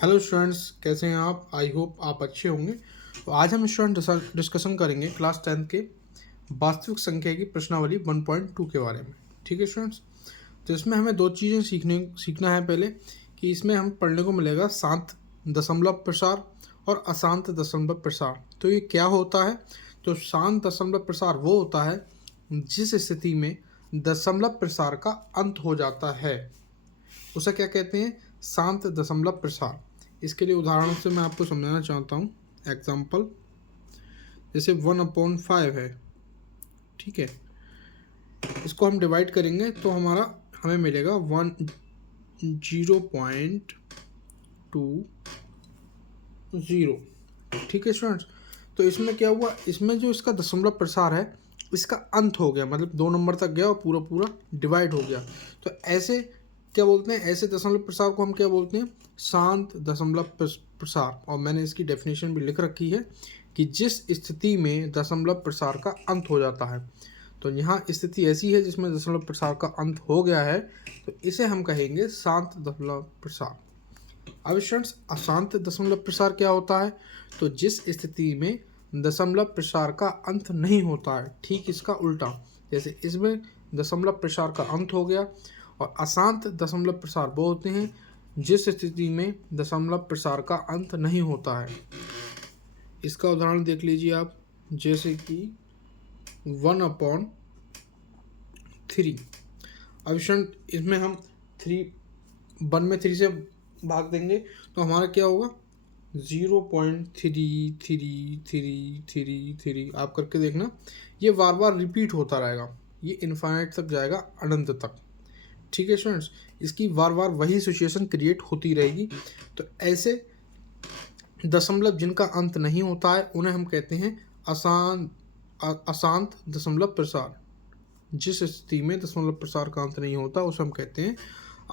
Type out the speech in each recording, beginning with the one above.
Hello students, कैसे हैं आप? आई होप आप अच्छे होंगे। तो आज हम स्टूडेंट डिस्कशन करेंगे क्लास 10 के वास्तविक संख्या की प्रश्नावली 1.2 के बारे में। ठीक है स्टूडेंट्स, तो इसमें हमें दो चीज़ें सीखना है। पहले कि इसमें हम पढ़ने को मिलेगा शांत दशमलव प्रसार और अशांत दशमलव प्रसार। तो ये क्या होता है? तो शांत दशमलव प्रसार वो होता है जिस स्थिति में दशमलव प्रसार का अंत हो जाता है, उसे क्या कहते हैं? शांत दशमलव प्रसार। इसके लिए उदाहरण से मैं आपको समझाना चाहता हूँ। एग्जाम्पल, जैसे 1/5 है, ठीक है। इसको हम डिवाइड करेंगे तो हमें मिलेगा 0.20। ठीक है स्टूडेंट्स, तो इसमें क्या हुआ? इसमें जो इसका दशमलव प्रसार है, इसका अंत हो गया, मतलब 2 नंबर तक गया और पूरा पूरा डिवाइड हो गया। तो ऐसे क्या बोलते हैं? ऐसे दशमलव प्रसार को हम क्या बोलते हैं? शांत दशमलव प्रसार। और मैंने इसकी डेफिनेशन भी लिख रखी है कि जिस स्थिति में दशमलव प्रसार का अंत हो जाता है। तो यहाँ स्थिति ऐसी है जिसमें दशमलव प्रसार का अंत हो गया है, तो इसे हम कहेंगे शांत दशमलव प्रसार। अब स्टूडेंट्स, अशांत दशमलव प्रसार क्या होता है? तो जिस स्थिति में दशमलव प्रसार का अंत नहीं होता है, ठीक इसका उल्टा। जैसे इसमें दशमलव प्रसार का अंत हो गया। और अशांत दशमलव प्रसार वो होते हैं जिस स्थिति में दशमलव प्रसार का अंत नहीं होता है। इसका उदाहरण देख लीजिए आप, जैसे कि 1/3। अब स्टूडेंट, इसमें हम 3 से भाग देंगे तो हमारा क्या होगा? 0.333333। आप करके देखना, ये बार बार रिपीट होता रहेगा, ये इन्फाइनाइट तक जाएगा, अनंत तक। ठीक है स्टूडेंट्स, इसकी बार बार वही सिचुएशन क्रिएट होती रहेगी। तो ऐसे दशमलव जिनका अंत नहीं होता है उन्हें हम कहते हैं अशांत दशमलव प्रसार। जिस स्थिति में दशमलव प्रसार का अंत नहीं होता उसे हम कहते हैं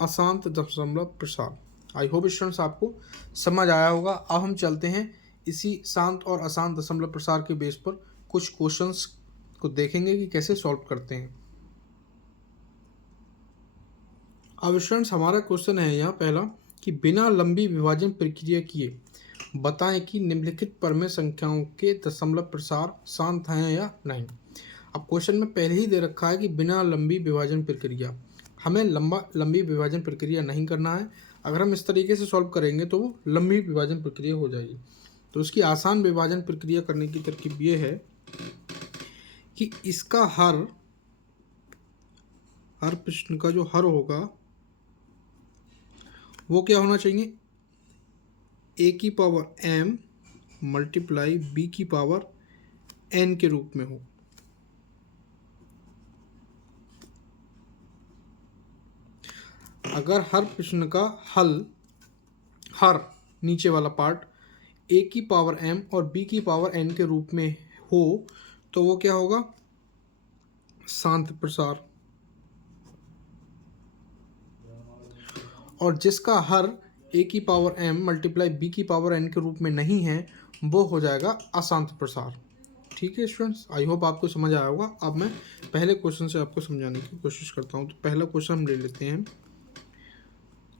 अशांत दशमलव प्रसार। आई होप स्टूडेंट्स आपको समझ आया होगा। अब हम चलते हैं इसी शांत और अशांत दशमलव प्रसार के बेस पर कुछ क्वेश्चंस को देखेंगे कि कैसे सॉल्व करते हैं। अब स्टूडेंट्स, हमारा क्वेश्चन है यहाँ पहला कि बिना लंबी विभाजन प्रक्रिया किए बताएं कि निम्नलिखित परमेय संख्याओं के दशमलव प्रसार शांत हैं या नहीं। अब क्वेश्चन में पहले ही दे रखा है कि बिना लंबी विभाजन प्रक्रिया। हमें लंबी विभाजन प्रक्रिया नहीं करना है। अगर हम इस तरीके से सॉल्व करेंगे तो वो लंबी विभाजन प्रक्रिया हो जाएगी। तो उसकी आसान विभाजन प्रक्रिया करने की तरकीब ये है कि इसका हर प्रश्न का जो हर होगा वो क्या होना चाहिए? a की पावर m मल्टीप्लाई b की पावर n के रूप में हो। अगर हर प्रश्न का हर नीचे वाला पार्ट a की पावर m और b की पावर n के रूप में हो तो वो क्या होगा? शांत प्रसार। और जिसका हर a की पावर m मल्टीप्लाई b की पावर n के रूप में नहीं है वो हो जाएगा अशांत प्रसार। ठीक है स्टूडेंट्स, आई होप आपको समझ आया होगा। अब मैं पहले क्वेश्चन से आपको समझाने की कोशिश करता हूँ। तो पहला क्वेश्चन हम ले लेते हैं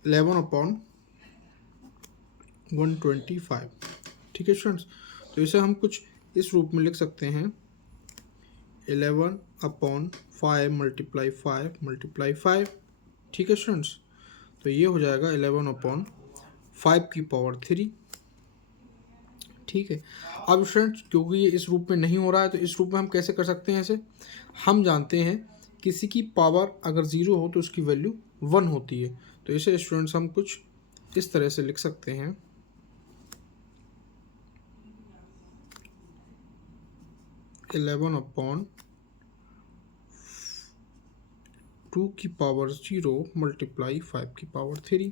11/125। ठीक है स्टूडेंट्स, तो इसे हम कुछ इस रूप में लिख सकते हैं 11/5 मल्टीप्लाई 5। ठीक है स्टूडेंट्स, तो ये हो जाएगा 11/5 की पावर 3। ठीक है। अब स्टूडेंट्स, क्योंकि ये इस रूप में नहीं हो रहा है तो इस रूप में हम कैसे कर सकते हैं इसे? हम जानते हैं किसी की पावर अगर 0 हो तो उसकी वैल्यू 1 होती है। तो इसे स्टूडेंट्स हम कुछ इस तरह से लिख सकते हैं 11/2 की पावर 0 मल्टीप्लाई 5 की पावर 3।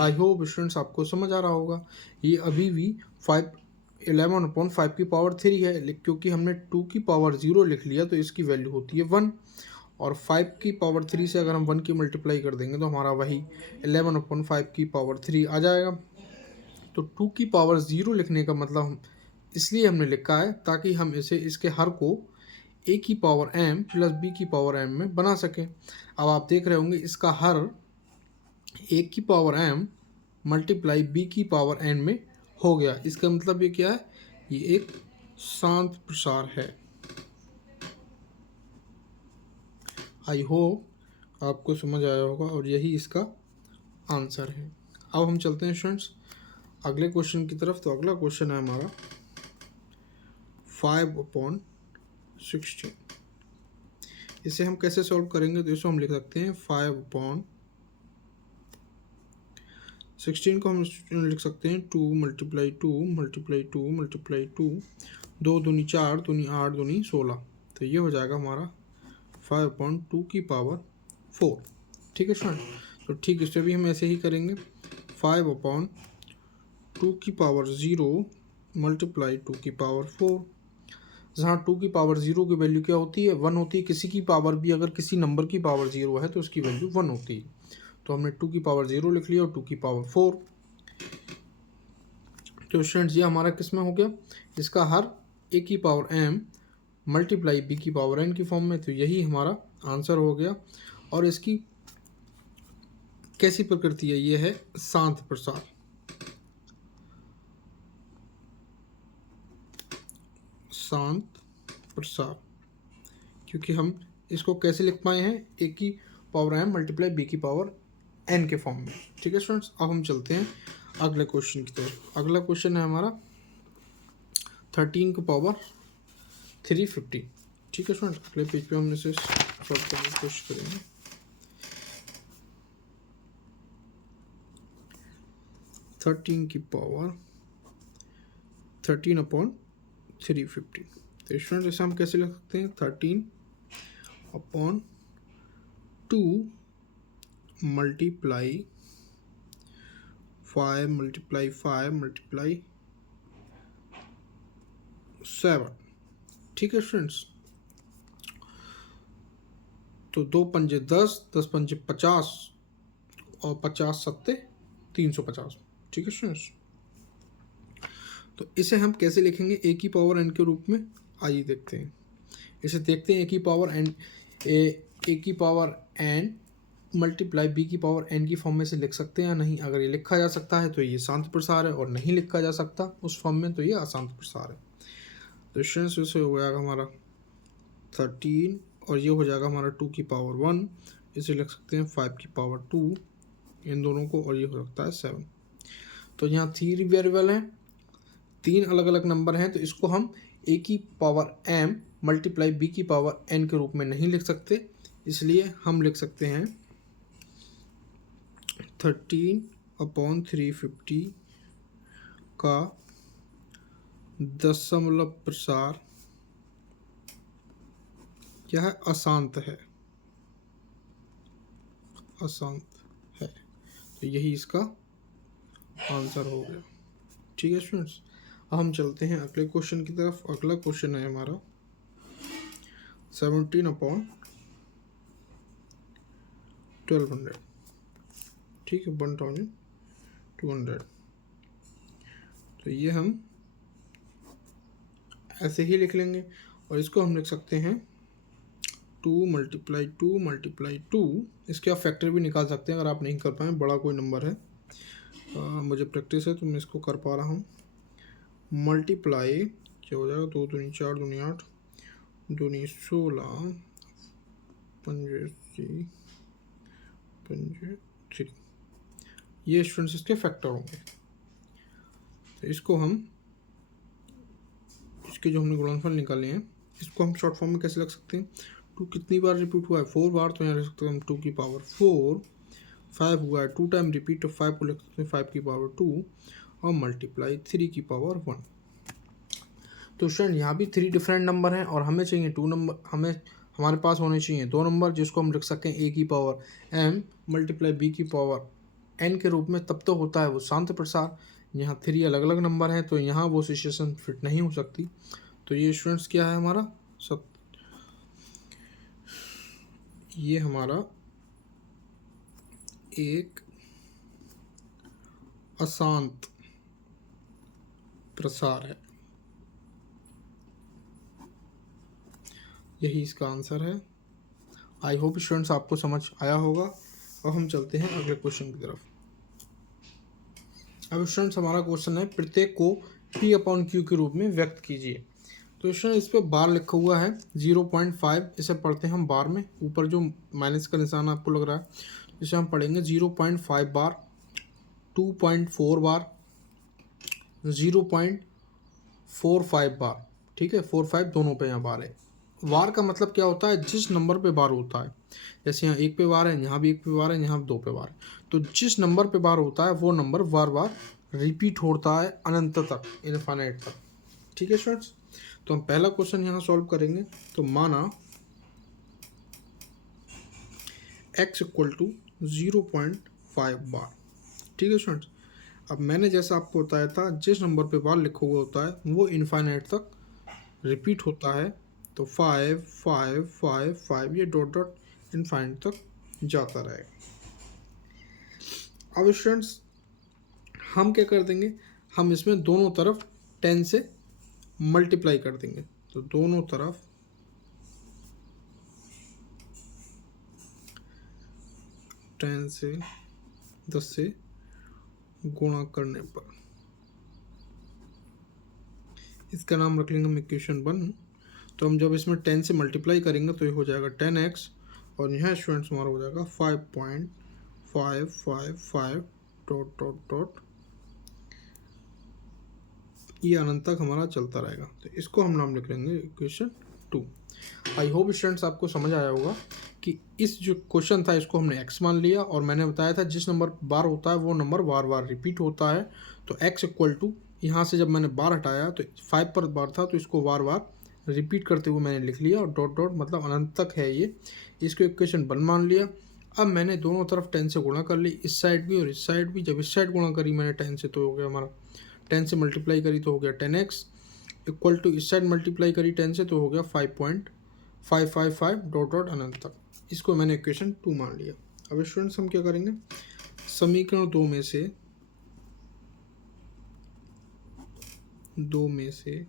आई होप स्टूडेंट्स आपको समझ आ रहा होगा। ये अभी भी 11/5 की पावर 3 है, क्योंकि हमने 2 की पावर 0 लिख लिया तो इसकी वैल्यू होती है 1। और 5 की पावर 3 से अगर हम 1 की मल्टीप्लाई कर देंगे तो हमारा वही 11/5 की पावर 3 आ जाएगा। तो 2 की पावर 0 लिखने का मतलब इसलिए हमने लिखा है ताकि हम इसके हर को a की पावर m प्लस b की पावर m में बना सकें। अब आप देख रहे होंगे इसका हर a की पावर m मल्टीप्लाई बी की पावर एन में हो गया। इसका मतलब ये क्या है, ये एक शांत प्रसार है। आई होप आपको समझ आया होगा और यही इसका आंसर है। अब हम चलते हैं स्टूडेंट्स अगले क्वेश्चन की तरफ। तो अगला क्वेश्चन है हमारा 5/16। इसे हम कैसे सॉल्व करेंगे, तो इसे हम लिख सकते हैं 5/16 को हम लिख सकते हैं 2 × 2 × 2 × 2, 2 दूनी 4, दूनी 8, दूनी 16। तो ये हो जाएगा हमारा 5/2 की पावर 4। ठीक है स्टूडेंट, तो ठीक इसे भी हम ऐसे ही करेंगे 5/2 की पावर 0 × 2 की पावर 4। जहाँ 2 की पावर 0 की वैल्यू क्या होती है, 1 होती है। किसी की पावर भी अगर किसी नंबर की पावर 0 है तो उसकी वैल्यू 1 होती है। तो हमने 2 की पावर 0 लिख लिया और 2 की पावर 4। तो स्टूडेंट्स ये हमारा किस में हो गया, इसका हर a की पावर m मल्टीप्लाई b की पावर n की फॉर्म में। तो यही हमारा आंसर हो गया। और इसकी कैसी प्रकृति है, ये है शांत प्रसार। शांत प्रसार, क्योंकि हम इसको कैसे लिख पाए हैं, a की पावर m मल्टीप्लाई b की पावर n के फॉर्म में। ठीक है स्टूडेंट्स, अब हम चलते हैं अगले क्वेश्चन की तरफ। अगला क्वेश्चन है हमारा 13 की पावर 350। ठीक है स्टूडेंट, अगले पेज पे हम इसे सॉल्व करने की कोशिश करेंगे। थर्टीन की पावर 13/350। तो स्टूडेंट इसे हम कैसे लिख सकते हैं, 13/2 मल्टीप्लाई 5 मल्टीप्लाई 5 मल्टीप्लाई 7। ठीक है स्टूडेंट्स, तो 2 पंजे 10, 10 पंजे 50 और 50 सत्ते 350। ठीक है स्टूडेंट्स, तो इसे हम कैसे लिखेंगे a की पावर n के रूप में, आइए देखते हैं। इसे देखते हैं a की पावर n मल्टीप्लाई b की पावर n की फॉर्म में से लिख सकते हैं या नहीं। अगर ये लिखा जा सकता है तो ये शांत प्रसार है, और नहीं लिखा जा सकता उस फॉर्म में तो ये अशांत प्रसार है। तो स्टूडेंट्स इसे हो जाएगा हमारा 13 और ये हो जाएगा हमारा 2 की पावर 1। इसे लिख सकते हैं 5 की पावर 2 इन दोनों को, और ये हो सकता है 7। तो यहाँ 3 वेरिएबल हैं, 3 अलग अलग नंबर हैं, तो इसको हम a की पावर m मल्टीप्लाई b की पावर n के रूप में नहीं लिख सकते। इसलिए हम लिख सकते हैं 13/350 का दशमलव प्रसार क्या है, अशांत है, अशांत है। तो यही इसका आंसर हो गया। ठीक है स्टूडेंट्स, अब हम चलते हैं अगले क्वेश्चन की तरफ। अगला क्वेश्चन है हमारा 17/1200। ठीक है, 1200। तो ये हम ऐसे ही लिख लेंगे, और इसको हम लिख सकते हैं 2 × 2 × 2। इसके आप फैक्टर भी निकाल सकते हैं अगर आप नहीं कर पाए, बड़ा कोई नंबर है। मुझे प्रैक्टिस है तो मैं इसको कर पा रहा हूँ। मल्टीप्लाई क्या हो जाएगा, 2 दूनी 4, दूनी 8, दूनी 16, पंजे 3। ये स्टूडेंट्स इसके फैक्टर होंगे। तो इसको हम, इसके जो हमने गुणनफल निकाले हैं, इसको हम शॉर्ट फॉर्म में कैसे लिख सकते हैं। 2 कितनी बार रिपीट हुआ है, 4 बार। तो यहाँ लिख सकते हैं हम 2 की पावर 4। 5 हुआ है 2 टाइम रिपीट, तो 5 को लिख सकते हैं 5 की पावर 2 और मल्टीप्लाई 3 की पावर 1। तो स्टूडेंट यहाँ भी 3 डिफरेंट नंबर हैं, और हमें चाहिए 2 नंबर। हमारे पास होने चाहिए 2 नंबर जिसको हम लिख सकें a की पावर m मल्टीप्लाई b की पावर n के रूप में, तब तो होता है वो शांत प्रसार। यहाँ 3 अलग अलग नंबर हैं, तो यहाँ वो सिचुएशन फिट नहीं हो सकती। तो ये स्टूडेंट्स क्या है हमारा ये हमारा एक अशांत प्रसार है, यही इसका आंसर है। आई होप स्टूडेंट्स आपको समझ आया होगा। अब हम चलते हैं अगले क्वेश्चन की तरफ। अब स्टूडेंट्स हमारा क्वेश्चन है प्रत्येक को P/Q के रूप में व्यक्त कीजिए। तो स्टूडेंट इस पे बार लिखा हुआ है 0.5, इसे पढ़ते हैं हम बार में। ऊपर जो माइनस का निशान आपको लग रहा है इसे हम पढ़ेंगे 0.5 बार, 2.4 बार, 0.45 बार। ठीक है, 4-5 दोनों पे यहाँ बार है। बार का मतलब क्या होता है, जिस नंबर पे बार होता है। जैसे यहाँ 1 पे बार है, यहाँ भी 1 पे बार है, यहाँ 2 पे बार है। तो जिस नंबर पे बार होता है वो नंबर बार बार रिपीट होता है अनंत तक, इनफाइनाइट तक। ठीक है स्टूडेंट्स, तो हम पहला क्वेश्चन यहाँ सॉल्व करेंगे। तो माना x = 0.5 बार। ठीक है स्टूडेंट्स, अब मैंने जैसा आपको बताया था जिस नंबर पे बार लिखा हुआ होता है वो इनफाइनाइट तक रिपीट होता है। तो 5 5 5 5 ये डॉट डॉट इनफाइनाइट तक जाता रहेगा। अब स्टूडेंट्स हम क्या कर देंगे, हम इसमें दोनों तरफ 10 से मल्टीप्लाई कर देंगे। तो दोनों तरफ 10 से 10 से गुणा करने पर इसका नाम रख लेंगे हम इक्वेशन 1। तो हम जब इसमें 10 से मल्टीप्लाई करेंगे तो ये हो जाएगा 10x, और यहाँ स्टूडेंट्स हमारा हो जाएगा 5.555 डॉट डॉट डॉट, ये अनंत तक हमारा चलता रहेगा। तो इसको हम नाम लिख लेंगे इक्वेशन 2। आई होप स्टूडेंट्स आपको समझ आया होगा कि इस जो क्वेश्चन था इसको हमने x मान लिया, और मैंने बताया था जिस नंबर बार होता है वो नंबर बार बार रिपीट होता है। तो x = यहाँ से जब मैंने बार हटाया तो 5 पर बार था, तो इसको बार बार रिपीट करते हुए मैंने लिख लिया, और डॉट डॉट मतलब अनंत तक है ये। इसको इक्वेशन 1 मान लिया। अब मैंने दोनों तरफ 10 से गुणा कर ली, इस साइड भी और इस साइड भी। जब इस साइड गुणा करी मैंने 10 से तो हो गया हमारा 10 से मल्टीप्लाई करी तो हो गया 10x, = इस साइड मल्टीप्लाई करी 10 से तो हो गया 5.555 डॉट डॉट अनंत तक। इसको मैंने इक्वेशन 2 मान लिया। अब स्टूडेंट्स हम क्या करेंगे, समीकरण 2 में से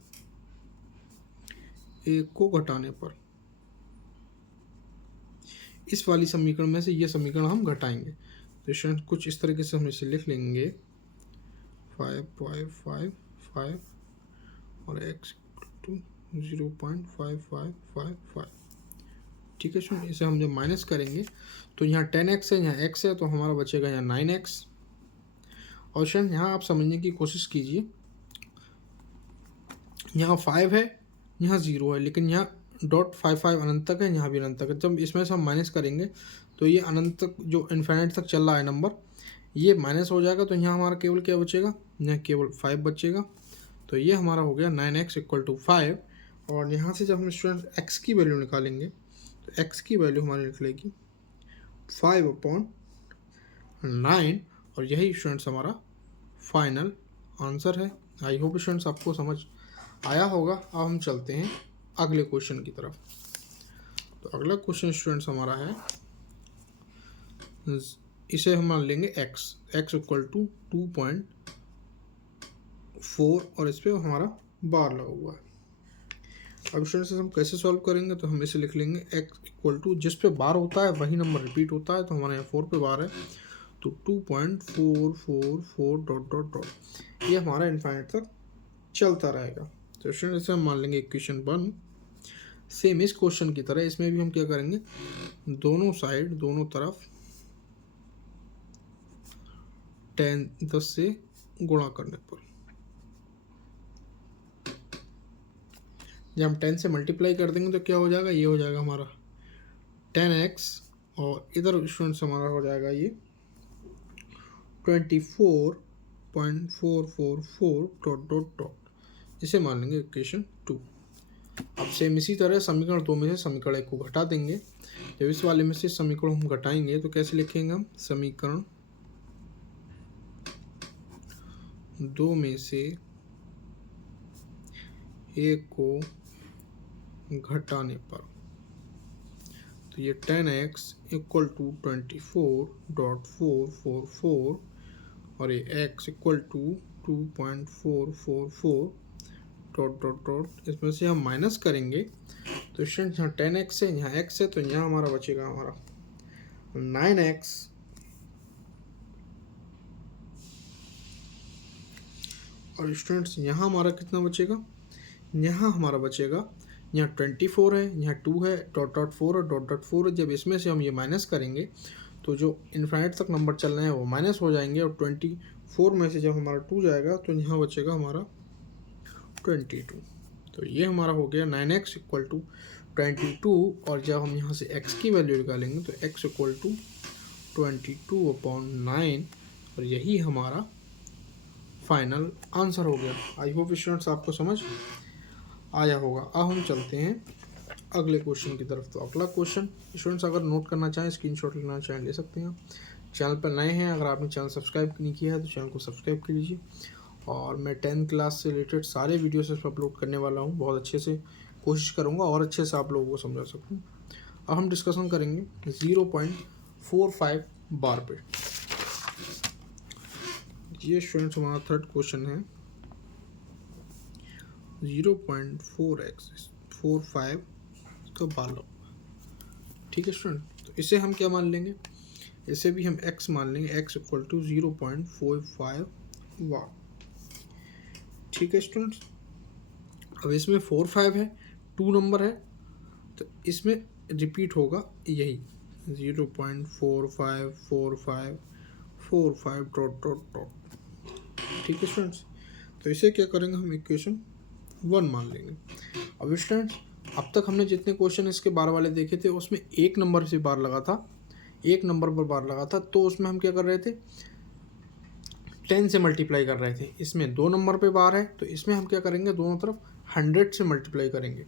एक को घटाने पर इस वाली समीकरण में से ये समीकरण हम घटाएंगे। तो स्टूडेंट कुछ इस तरीके से हम इसे लिख लेंगे 5.555 और x = 0.5555। ठीक है स्टूडेंट, इसे हम जब माइनस करेंगे तो यहाँ 10x है, यहाँ x है, तो हमारा बचेगा यहाँ 9x। और स्टूडेंट यहाँ आप समझने की कोशिश कीजिए, यहाँ 5 है, यहाँ 0 है, लेकिन यहाँ डॉट 55 अनंत तक है, यहाँ भी अनंत तक है। जब इसमें से हम माइनस करेंगे तो ये अनंत तक जो इनफाइनाइट तक चल रहा है नंबर, ये माइनस हो जाएगा। तो यहाँ हमारा केवल क्या बचेगा, यहाँ केवल 5 बचेगा। तो ये हमारा हो गया 9x = 5। और यहाँ से जब हम स्टूडेंट x की वैल्यू निकालेंगे तो x की वैल्यू हमारी निकलेगी 5/9, और यही स्टूडेंट्स हमारा फाइनल आंसर है। आई होप स्टूडेंट्स आपको समझ आया होगा। अब हम चलते हैं अगले क्वेश्चन की तरफ। तो अगला क्वेश्चन स्टूडेंट्स हमारा है, इसे हम मान लेंगे x = 2.4, और इस पर हमारा बार लगा हुआ है। अब स्टूडेंट्स हम कैसे सॉल्व करेंगे, तो हम इसे लिख लेंगे x = जिस पे बार होता है वही नंबर रिपीट होता है। तो हमारे यहाँ 4 पे बार है, तो 2.444 डॉट डॉट डॉट, ये हमारा इनफाइनाइट तक चलता रहेगा। तो स्टूडेंट इसे हम मान लेंगे इक्वेशन 1। सेम इस क्वेश्चन की तरह इसमें भी हम क्या करेंगे, दोनों साइड दोनों तरफ 10 से गुणा करने पर, जब हम 10 से मल्टीप्लाई कर देंगे तो क्या हो जाएगा, ये हो जाएगा हमारा 10x, और इधर स्टूडेंट्स हमारा हो जाएगा ये 24.444 डॉट डॉट डॉट, इसे मान लेंगे इक्वेशन 2। अब सेम इसी तरह समीकरण 2 में से समीकरण 1 को घटा देंगे। जब इस वाले में से समीकरण हम घटाएंगे तो कैसे लिखेंगे हम, समीकरण 2 में से 1 को घटाने पर, तो ये 10x = 24.444, और ये x = 2.444 डॉट डॉट डॉट, इसमें से हम माइनस करेंगे तो स्टूडेंट यहाँ 10x है, यहाँ x है, तो यहाँ हमारा बचेगा हमारा 9x और स्टूडेंट्स यहाँ हमारा कितना बचेगा, यहाँ हमारा बचेगा, यहाँ 24 है, यहाँ 2 है, डॉट डॉट 4 और डॉट डॉट 4 है। जब इसमें से हम ये माइनस करेंगे तो जो इन्फाइनाइट तक नंबर चल रहे हैं वो माइनस हो जाएंगे, और 24 में से जब हमारा 2 जाएगा तो यहाँ बचेगा हमारा 22। तो ये हमारा हो गया 9x इक्वल टू 22, और जब हम यहाँ से x की वैल्यू निकालेंगे तो x इक्वल टू 22/9, और यही हमारा फाइनल आंसर हो गया। आई होप स्टूडेंट्स आपको समझ आया होगा। अब हम चलते हैं अगले क्वेश्चन की तरफ। तो अगला क्वेश्चन स्टूडेंट्स अगर नोट करना चाहें, स्क्रीनशॉट लेना चाहें, ले सकते हैं। चैनल पर नए हैं, अगर आपने चैनल सब्सक्राइब नहीं किया है तो चैनल को सब्सक्राइब कर लीजिए। और मैं 10th क्लास से रिलेटेड सारे वीडियोस इस पर अपलोड करने वाला हूँ, बहुत अच्छे से कोशिश करूँगा और अच्छे से आप लोगों को समझा सकूँ। अब हम डिस्कशन करेंगे 0.45 बार पे। ये स्टूडेंट्स हमारा थर्ड क्वेश्चन है। 0.45 तो बार लो, ठीक है स्टूडेंट। तो इसे हम क्या मान लेंगे, इसे भी हम x मान लेंगे, x इक्वल टू 0.45 वाट, ठीक है स्टूडेंट्स। अब इसमें 45 है, 2 नंबर है, तो इसमें रिपीट होगा यही 0.454545 डॉट डॉट डॉट, ठीक है स्टूडेंट्स। तो इसे क्या करेंगे, हम इक्वेशन 1 मान लेंगे। अब स्टूडेंट्स अब तक हमने जितने क्वेश्चन इसके बार वाले देखे थे उसमें एक नंबर से बार लगा था, एक नंबर पर बार लगा था, तो उसमें हम क्या कर रहे थे, 10 से मल्टीप्लाई कर रहे थे। इसमें 2 नंबर पे बार है तो इसमें हम क्या करेंगे, दोनों तरफ 100 से मल्टीप्लाई करेंगे।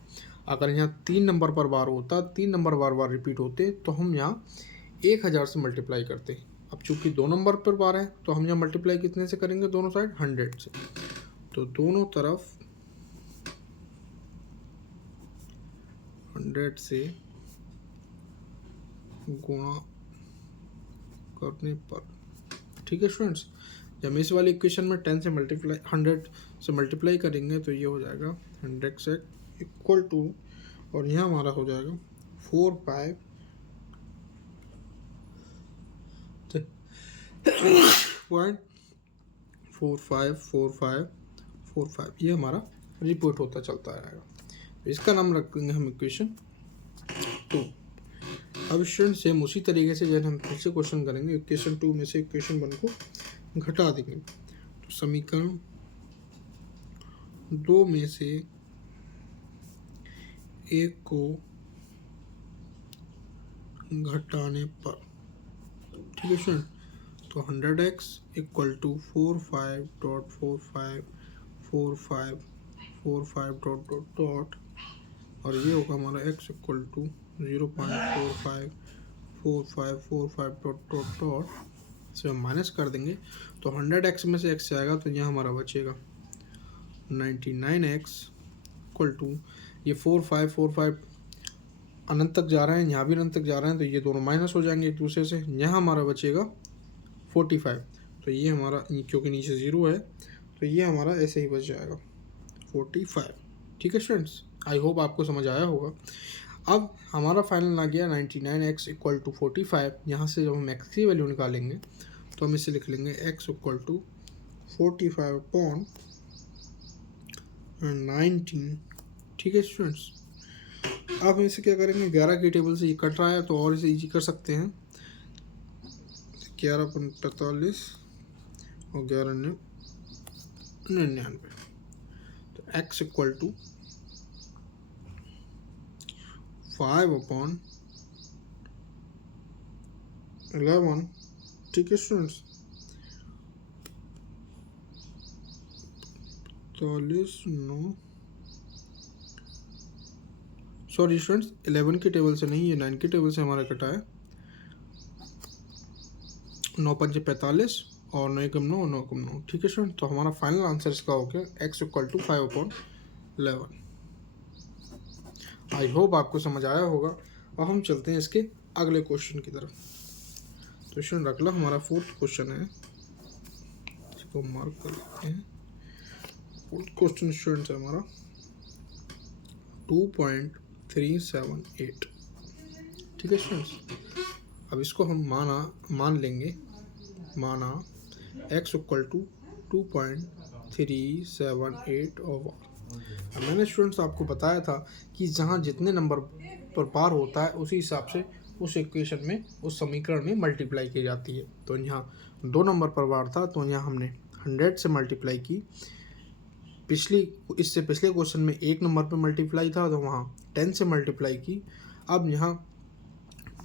अगर यहाँ 3 नंबर पर बार होता, 3 नंबर बार बार रिपीट होते, तो हम यहाँ 1000 से मल्टीप्लाई करते। अब चूँकि 2 नंबर पर बार है तो हम यहाँ मल्टीप्लाई कितने से करेंगे, दोनों साइड 100 से। तो दोनों तरफ 100 से गुणा करने पर, ठीक है स्टूडेंट्स। जब इस वाली इक्वेशन में 10 से मल्टीप्लाई 100 से मल्टीप्लाई करेंगे तो ये हो जाएगा 100 से इक्वल टू, और यहाँ हमारा हो जाएगा 45.4545, ये हमारा रिपोर्ट होता चलता रहेगा। तो इसका नाम रखेंगे हम इक्वेशन 2। अब स्टूडेंट सेम उसी तरीके से जब हम फिर से क्वेश्चन करेंगे, इक्वेशन 2 में से इक्वेशन 1 को घटा देंगे। तो समीकरण 2 में से एक को घटाने पर, ठीक है स्टूडेंट। तो 100x equal to 45.454545 dot dot dot, और ये होगा हमारा x equal to 0.454545 dot dot dot, इसे हम माइनस कर देंगे तो 100x में से x आएगा तो यहाँ हमारा बचेगा 99x इक्वल टू, ये 4545 अनंत तक जा रहे हैं, यहाँ भी अनंत तक जा रहे हैं, तो ये दोनों माइनस हो जाएंगे एक दूसरे से। यहाँ हमारा बचेगा 45, तो ये हमारा क्योंकि नीचे 0 है तो ये हमारा ऐसे ही बच जाएगा 45, ठीक है स्टूडेंट्स। आई होप आपको समझ आया होगा। अब हमारा फाइनल आ गया 99x इक्वल टू 45। यहाँ से जब हम x की वैल्यू निकालेंगे तो हम इसे लिख लेंगे x इक्वल टू 45/19, ठीक है स्टूडेंट्स। अब इसे क्या करेंगे, 11 की टेबल से ये कट रहा है तो और इसे इजी कर सकते हैं, 11/45 और 11/99। तो x इक्वल टू 5/11, ठीक है स्टूडेंट्स। 45/9, सॉरी स्टूडेंट्स 11 की टेबल से नहीं, ये 9 की टेबल से हमारा कटा है। 9×5 = 45 और 9×9 9×9, ठीक है स्टूडेंट। तो हमारा फाइनल आंसर इसका हो गया x equal to 5/11। I hope आपको समझ आया होगा। अब हम चलते हैं इसके अगले क्वेश्चन की तरफ। तो स्टूडेंट अगला हमारा 4th क्वेश्चन है, इसको मार्क कर लेते हैं। 4th क्वेश्चन स्टूडेंट है हमारा 2.378, ठीक है स्टूडेंट्स। अब इसको हम मान लेंगे, माना x इक्वल टू 2.378 3, 7, 8 और 1। मैंने स्टूडेंट्स आपको बताया था कि जहाँ जितने नंबर पर पार होता है उसी हिसाब से उस इक्वेशन में, उस समीकरण में मल्टीप्लाई की जाती है। तो यहाँ 2 नंबर पर पार था तो यहाँ हमने 100 से मल्टीप्लाई की। इससे पिछले क्वेश्चन में 1 नंबर पर मल्टीप्लाई था तो वहाँ 10 से मल्टीप्लाई की। अब यहाँ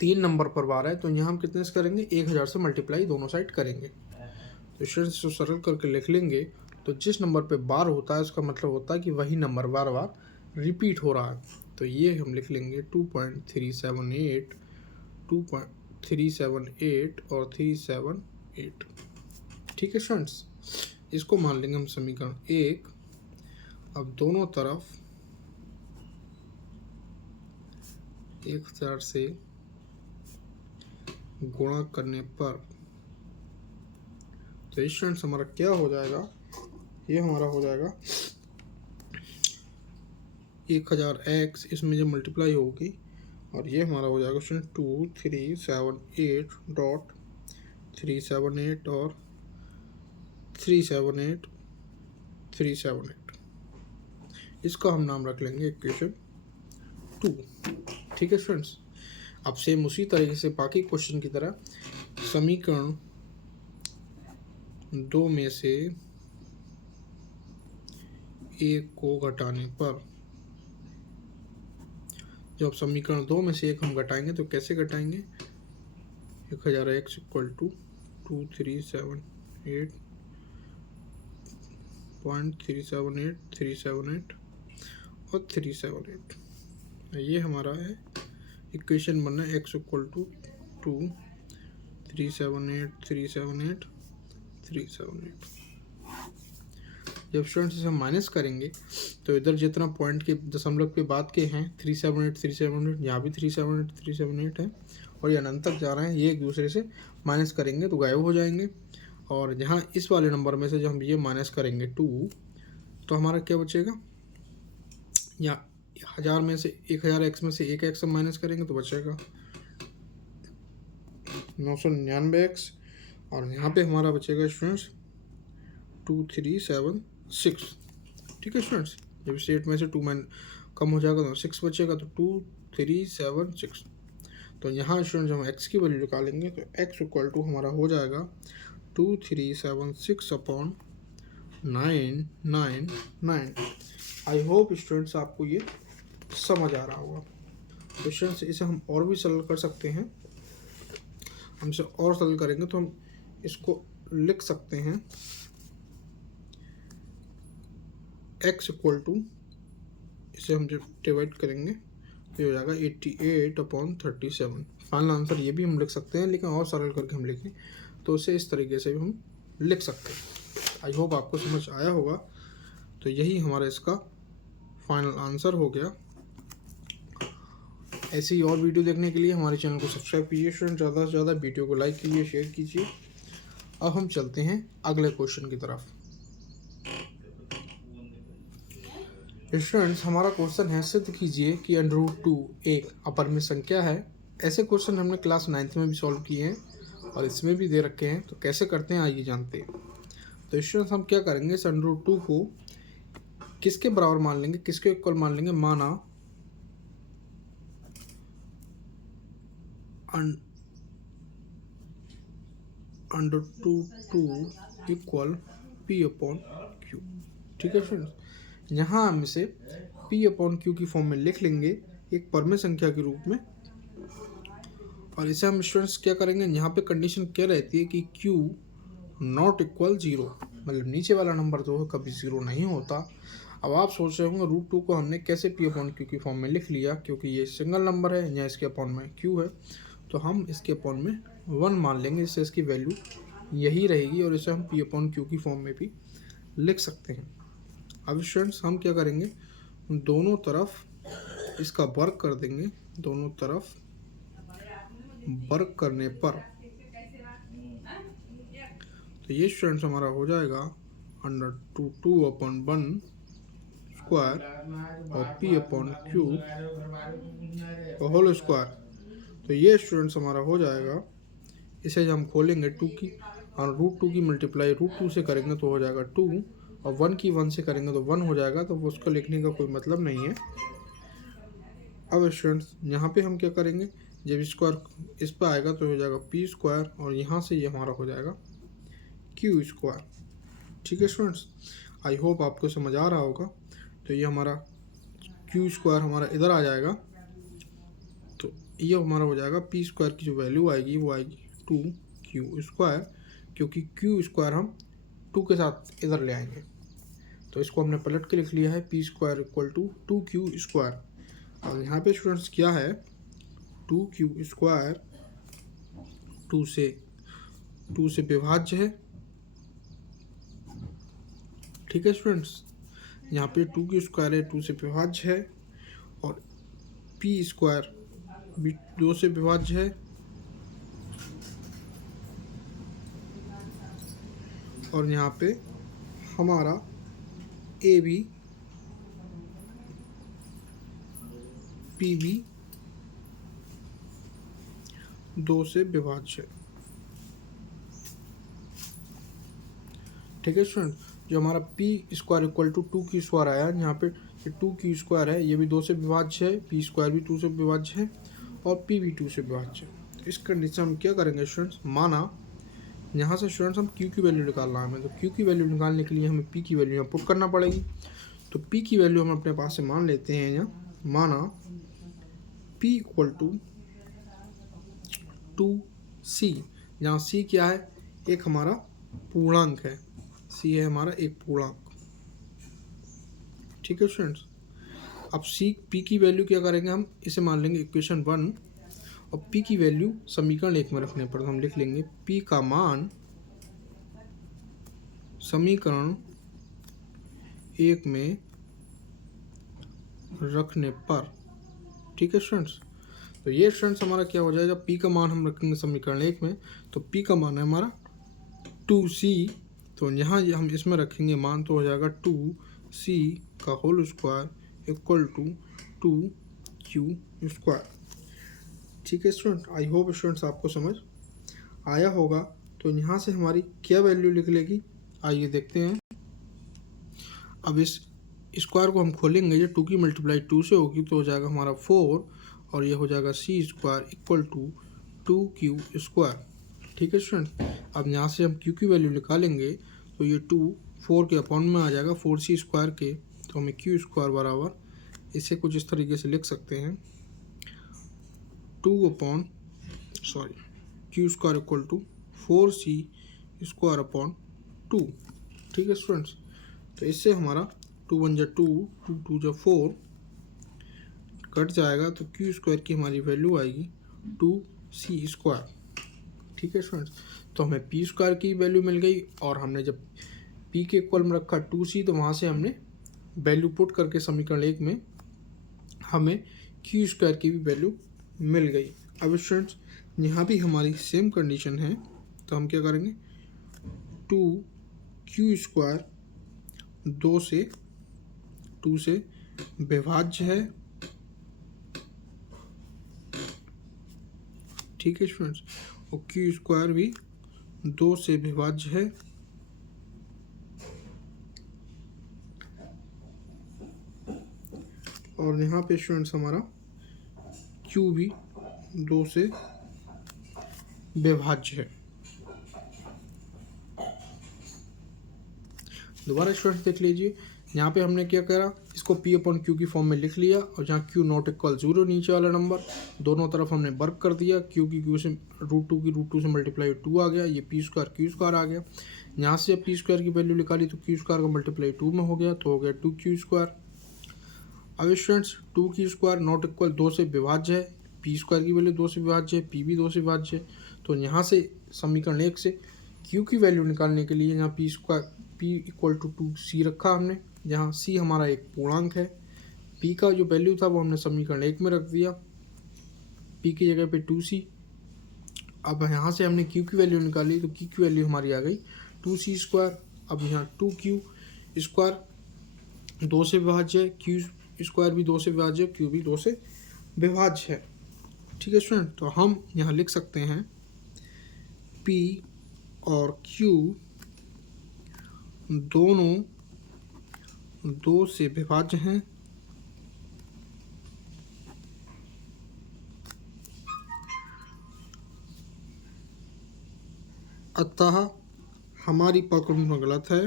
3 नंबर पर बार है तो यहाँ हम कितने से करेंगे, 1000 से मल्टीप्लाई दोनों साइड करेंगे। तो स्टूडेंट्स इसको सरल करके लिख लेंगे। तो जिस नंबर पे बार होता है उसका मतलब होता है कि वही नंबर बार बार रिपीट हो रहा है। तो ये हम लिख लेंगे 2.378, 2.378 और 378। ठीक है स्टूडेंट्स, इसको मान लेंगे हम समीकरण 1। अब दोनों तरफ 1000 से गुणा करने पर तो स्टूडेंट्स हमारा क्या हो जाएगा, ये हमारा हो जाएगा 1000x, इसमें जब मल्टीप्लाई होगी, और ये हमारा हो जाएगा स्टूडेंट 2378.378 और 378। इसका हम नाम रख लेंगे इक्वेशन 2। ठीक है स्टूडेंट्स, अब सेम उसी तरीके से बाकी क्वेश्चन की तरह समीकरण 2 में से 1 को घटाने पर, जब समीकरण 2 में से 1 हम घटाएंगे तो कैसे घटाएंगे, 1000x इक्वल टू 2378.378, 378 और 378। ये हमारा है इक्वेशन बनना है x इक्वल टू 2, 378, 378, 378। जब स्टूडेंट्स इसे माइनस करेंगे तो इधर जितना पॉइंट के दशमलव के बाद के हैं 378, 378, यहाँ भी 378, 378 है, और ये अनंत तक जा रहे हैं, ये एक दूसरे से माइनस करेंगे तो गायब हो जाएंगे। और यहाँ इस वाले नंबर में से जब हम ये माइनस करेंगे 2 तो हमारा क्या बचेगा, या 1000 में से 1000x में से एक x हम माइनस करेंगे तो बचेगा 999x, और यहाँ पे हमारा बचेगा स्टूडेंट्स 2376। ठीक है स्टूडेंट्स, जब इस 8 में से 2 कम हो जाएगा तो 6 बचेगा, तो 2376। तो यहाँ स्टूडेंट्स हम x की वैल्यू निकालेंगे तो x इक्वल टू हमारा हो जाएगा 2376/999। आई होप स्टूडेंट्स आपको ये समझ आ रहा होगा। तो स्टूडेंट्स इसे हम और भी सरल कर सकते हैं। हम इसे और सरल करेंगे तो हम इसको लिख सकते हैं x इक्वल टू, इसे हम जब डिवाइड करेंगे तो हो जाएगा 88/37। फाइनल आंसर ये भी हम लिख सकते हैं, लेकिन और सरल करके हम लिखें तो उसे इस तरीके से भी हम लिख सकते हैं। आई होप आपको समझ आया होगा। तो यही हमारा इसका फाइनल आंसर हो गया। ऐसी और वीडियो देखने के लिए हमारे चैनल को सब्सक्राइब कीजिए स्टूडेंट, ज़्यादा से ज़्यादा वीडियो को लाइक कीजिए, शेयर कीजिए। अब हम चलते हैं अगले क्वेश्चन की तरफ। स्टूडेंट्स हमारा क्वेश्चन है, सिद्ध कीजिए कि √2 एक अपरिमेय संख्या है। ऐसे क्वेश्चन हमने क्लास 9th में भी सॉल्व किए हैं और इसमें भी दे रखे हैं। तो कैसे करते हैं आइए जानते हैं। तो स्टूडेंट्स हम क्या करेंगे, इस √2 को किसके बराबर मान लेंगे, किसके इक्वल मान लेंगे, माना √2 इक्वल P/Q। ठीक है फ्रेंड्स, यहाँ हम इसे P/Q की फॉर्म में लिख लेंगे एक परमेय संख्या के रूप में। और इसे हम स्टूडेंट्स क्या करेंगे, यहाँ पे कंडीशन क्या रहती है कि Q नॉट इक्वल 0, मतलब नीचे वाला नंबर जो है कभी 0 नहीं होता। अब आप सोच रहे होंगे √2 को हमने कैसे P/Q की फॉर्म में लिख लिया, क्योंकि ये सिंगल नंबर है, यहाँ इसके अपॉन में Q है, तो हम इसके अपॉन में 1 मान लेंगे, इससे इसकी वैल्यू यही रहेगी और इसे हम P/Q की फॉर्म में भी लिख सकते हैं। अब स्टूडेंट्स हम क्या करेंगे, दोनों तरफ इसका वर्क कर देंगे, दोनों तरफ वर्क करने पर तो ये स्टूडेंट्स हमारा हो जाएगा √2/1 स्क्वायर और P/Q होल स्क्वायर। तो ये स्टूडेंट्स हमारा हो जाएगा, इसे जब हम खोलेंगे 2 की और √2 की मल्टीप्लाई √2 से करेंगे तो हो जाएगा 2 और 1 की 1 से करेंगे तो 1 हो जाएगा, तो उसको लिखने का कोई मतलब नहीं है। अब स्टूडेंट्स यहाँ पे हम क्या करेंगे, जब स्क्वायर इस पर आएगा तो हो जाएगा पी स्क्वायर, और यहाँ से ये हमारा हो जाएगा क्यू स्क्वायर। ठीक है स्टूडेंट्स, आई होप आपको समझ आ रहा होगा। तो ये हमारा क्यू स्क्वायर हमारा इधर आ जाएगा, तो ये हमारा हो जाएगा पी स्क्वायर की जो वैल्यू आएगी वो आएगी 2 क्यू स्क्वायर, क्योंकि क्यू स्क्वायर हम 2 के साथ इधर ले आएंगे। तो इसको हमने पलट के लिख लिया है P square equal to 2 Q square. और यहाँ पे स्टूडेंट्स क्या है, 2 क्यू स्क्वायर 2 से विभाज्य है। ठीक है स्टूडेंट्स, यहाँ पे 2 क्यू स्क्वायर है, 2 से विभाज्य है, और पी स्क्वायर भी 2 से विभाज्य है, और यहाँ पे हमारा ए भी पी भी 2 से विभाज्य है। ठीक है स्टूडेंट, जो हमारा P square equal to 2 Q square आया, यहाँ पे 2 क्यू स्क्वायर है, ये भी 2 से विभाज्य है, पी स्क्वायर भी 2 से विभाज्य है, और पी भी 2 से विभाज्य है। तो इस कंडीशन हम क्या करेंगे स्टूडेंट्स, माना यहाँ से स्टूडेंट्स हम क्यू की वैल्यू निकालना है हमें, तो क्यू की वैल्यू निकालने के लिए हमें पी की वैल्यू यहाँ पुट करना पड़ेगी। तो पी की वैल्यू हम अपने पास से मान लेते हैं यहाँ, माना पी इक्वल टू 2c, जहाँ c क्या है, एक हमारा पूर्णांक है, c है हमारा एक पूर्णांक। ठीक है स्टूडेंट्स, अब p की वैल्यू क्या करेंगे, हम इसे मान लेंगे इक्वेशन 1, और p की वैल्यू समीकरण 1 में रखने पर हम लिख लेंगे p का मान समीकरण 1 में रखने पर। ठीक है स्टूडेंट्स, तो ये स्टूडेंट्स हमारा क्या हो जाएगा, p का मान हम रखेंगे समीकरण 1 में, तो p का मान है हमारा 2c, तो यहाँ हम इसमें रखेंगे मान, तो हो जाएगा 2c का whole square equal to 2q square. ठीक है स्टूडेंट, आई होप स्टूडेंट्स आपको समझ आया होगा। तो यहाँ से हमारी क्या वैल्यू लिख लेगी, आइए देखते हैं। अब इस स्क्वायर को हम खोलेंगे, ये 2 की मल्टीप्लाई 2 से होगी, तो हो जाएगा हमारा 4, और ये हो जाएगा C square equal to 2q square. ठीक है स्टूडेंट, अब यहाँ से हम q की वैल्यू निकालेंगे, तो ये 2 4 के अपॉन में आ जाएगा 4c स्क्वायर के, तो हमें q स्क्वायर बराबर इसे कुछ इस तरीके से लिख सकते हैं, q square equal to 4c square upon 2। ठीक है स्टूडेंट्स, तो इससे हमारा 2 1 जा 2, 2 2 जा 4 कट जाएगा, तो q स्क्वायर की हमारी वैल्यू आएगी 2c स्क्वायर। ठीक है स्टूडेंट्स, तो हमें p स्क्वायर की वैल्यू मिल गई, और हमने जब p के इक्वल में रखा 2c, तो वहाँ से हमने वैल्यू पुट करके समीकरण 1 में हमें q स्क्वायर की भी वैल्यू मिल गई। अब स्टूडेंट्स यहाँ भी हमारी सेम कंडीशन है, तो हम क्या करेंगे, 2q स्क्वायर 2 से विभाज्य है। ठीक है स्टूडेंट्स, और q स्क्वायर भी 2 से विभाज्य है, और यहाँ पे स्टूडेंट्स हमारा q भी 2 से विभाज्य है। दोबारा स्टूडेंट्स देख लीजिए, यहाँ पे हमने क्या करा, इसको p अपॉन क्यू की फॉर्म में लिख लिया, और जहाँ q नॉट इक्वल 0 नीचे वाला नंबर, दोनों तरफ हमने वर्क कर दिया, q की q से √2 की √2 से मल्टीप्लाई 2 आ गया, ये p स्क्वायर q स्क्वायर आ गया। यहाँ से p स्क्वायर की वैल्यू निकाली, तो q स्क्वायर का मल्टीप्लाई 2 में हो गया, तो हो गया 2q स्क्वायर। अब students 2q square not equal 2 से विभाज्य है, p स्क्वायर की वैल्यू 2 से विभाज्य है, p भी 2 से विभाज्य है, तो यहाँ से समीकरण 1 से q की वैल्यू निकालने के लिए यहाँ p इक्वल टू 2c रखा हमने, जहाँ c हमारा एक पूर्णांक है, p का जो वैल्यू था वो हमने समीकरण 1 में रख दिया, p की जगह पे 2c। अब यहाँ से हमने q की वैल्यू निकाली, तो q की वैल्यू हमारी आ गई 2c स्क्वायर। अब यहाँ 2q स्क्वायर 2 से विभाज्य है, q स्क्वायर भी 2 से विभाज्य है, q भी 2 से विभाज्य है। ठीक है स्टूडेंट, तो हम यहाँ लिख सकते हैं p और q दोनों 2 से विभाज्य हैं, अतः हमारी परिकल्पना गलत है,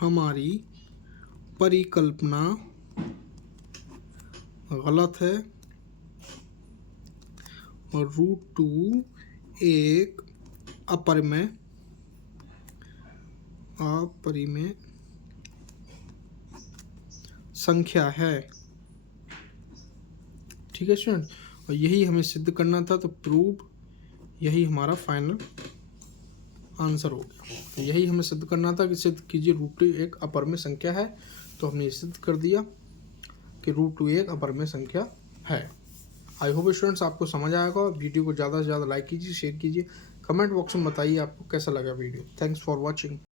हमारी परिकल्पना गलत है और √2 एक अपरिमेय संख्या है। ठीक है स्टूडेंट, और यही हमें सिद्ध करना था, तो प्रूव, यही हमारा फाइनल आंसर हो गया। तो यही हमें सिद्ध करना था कि सिद्ध कीजिए √2 एक अपरिमेय संख्या है, तो हमने सिद्ध कर दिया कि √2 एक अपरिमेय संख्या है। आई होप स्टूडेंट्स आपको समझ आएगा। वीडियो को ज़्यादा से ज़्यादा लाइक कीजिए, शेयर कीजिए, कमेंट बॉक्स में बताइए आपको कैसा लगा वीडियो। Thanks for watching.